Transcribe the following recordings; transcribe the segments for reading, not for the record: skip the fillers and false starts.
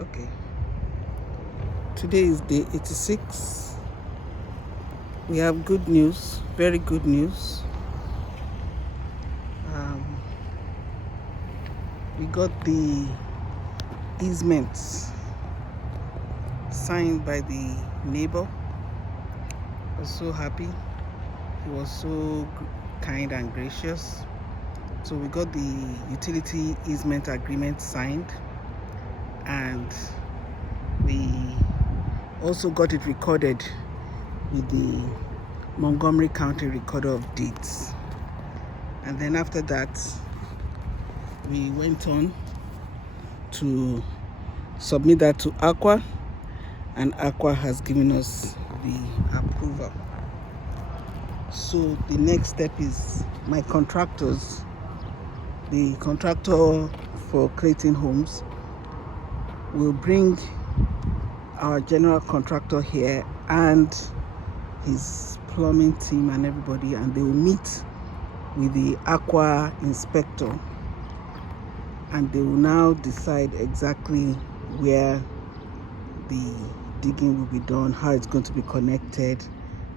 Okay. Today is day 86. We have good news, very good news. Um, we got the easement signed by the neighbor. I was so happy. He was so kind and gracious. So we got the utility easement agreement signed, and we also got it recorded with the Montgomery County Recorder of Deeds. And then after that, we went on to submit that to Aqua, and Aqua has given us the approval. So the next step is my contractors, the contractor for Clayton Homes, will bring our general contractor here and his plumbing team and everybody, and they will meet with the Aqua inspector, and they will now decide exactly where the digging will be done, how it's going to be connected,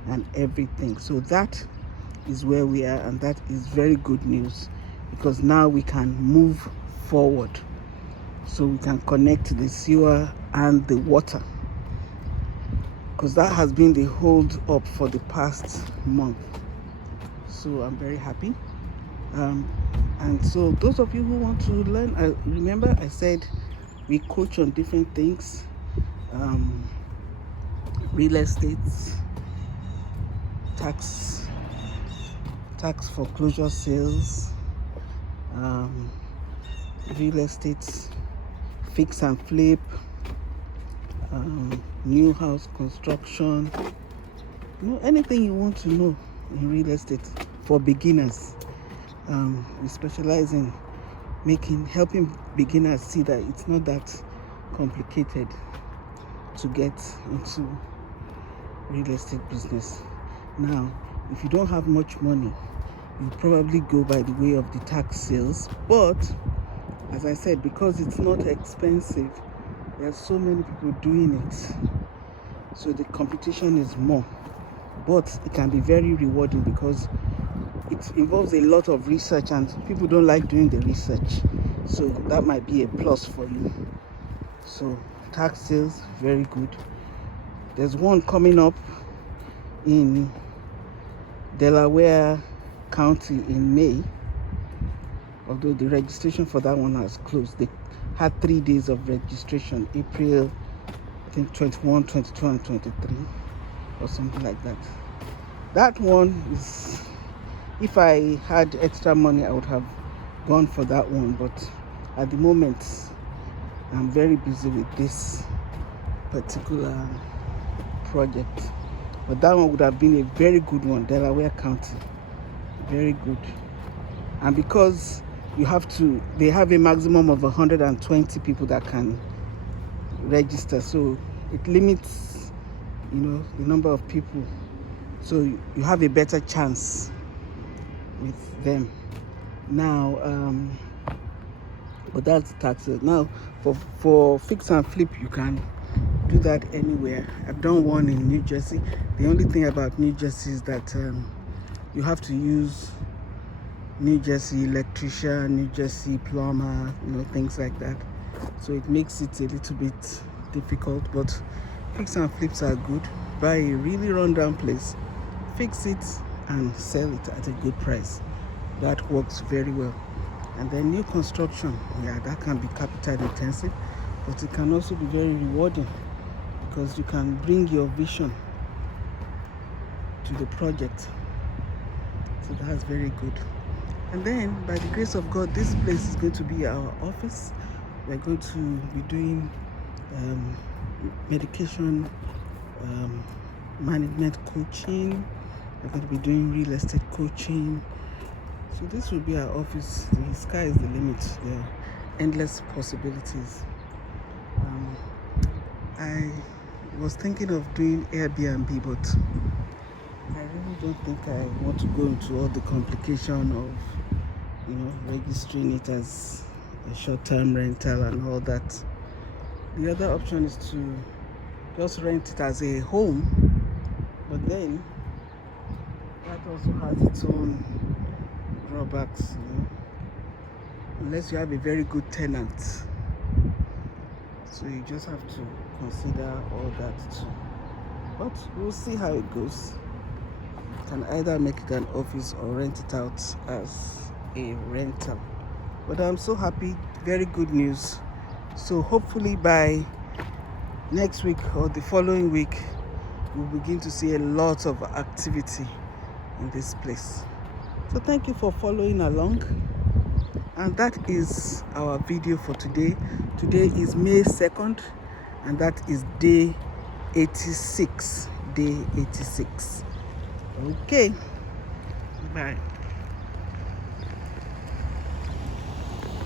and everything. So that is where we are, and that is very good news, because now we can move forward. So we can connect the sewer and the water, because that has been the hold up for the past month. So I'm very happy. And so those of you who want to learn, remember I said we coach on different things, real estate, tax foreclosure sales, real estate fix and flip, new house construction, anything you want to know in real estate for beginners. We specialize in helping beginners see that it's not that complicated to get into real estate business. Now, if you don't have much money, you probably go by the way of the tax sales, but as I said, because it's not expensive, there's so many people doing it, so the competition is more, but it can be very rewarding because it involves a lot of research, and people don't like doing the research, so that might be a plus for you. So tax sales, very good. There's one coming up in Delaware County in May, although the registration for that one has closed. They had 3 days of registration, April, I think 21, 22, and 23, or something like that. That one is, if I had extra money, I would have gone for that one, but at the moment, I'm very busy with this particular project. But that one would have been a very good one, Delaware County, very good. And because they have a maximum of 120 people that can register, so it limits, the number of people, so you have a better chance with them. Now, but that's taxes. Now, for fix and flip, you can do that anywhere. I've done one in New Jersey. The only thing about New Jersey is that you have to use New Jersey electrician, New Jersey plumber, things like that. So it makes it a little bit difficult, but fix and flips are good. Buy a really rundown place, fix it, and sell it at a good price. That works very well. And then new construction, that can be capital intensive, but it can also be very rewarding, because you can bring your vision to the project. So that's very good. And then, by the grace of God, this place is going to be our office. We're going to be doing medication management coaching. We're going to be doing real estate coaching. So this will be our office. The sky is the limit. There are endless possibilities. I was thinking of doing Airbnb, but I really don't think I want to go into all the complication of, registering it as a short-term rental and all that. The other option is to just rent it as a home, but then that also has its own drawbacks, unless you have a very good tenant. So you just have to consider all that too. But we'll see how it goes. You can either make it an office or rent it out as a rental. But I'm so happy, very good news. So hopefully by next week or the following week, we'll begin to see a lot of activity in this place. So thank you for following along. And that is our video for today. Today is May 2nd, and that is day 86. Day 86. Okay, bye.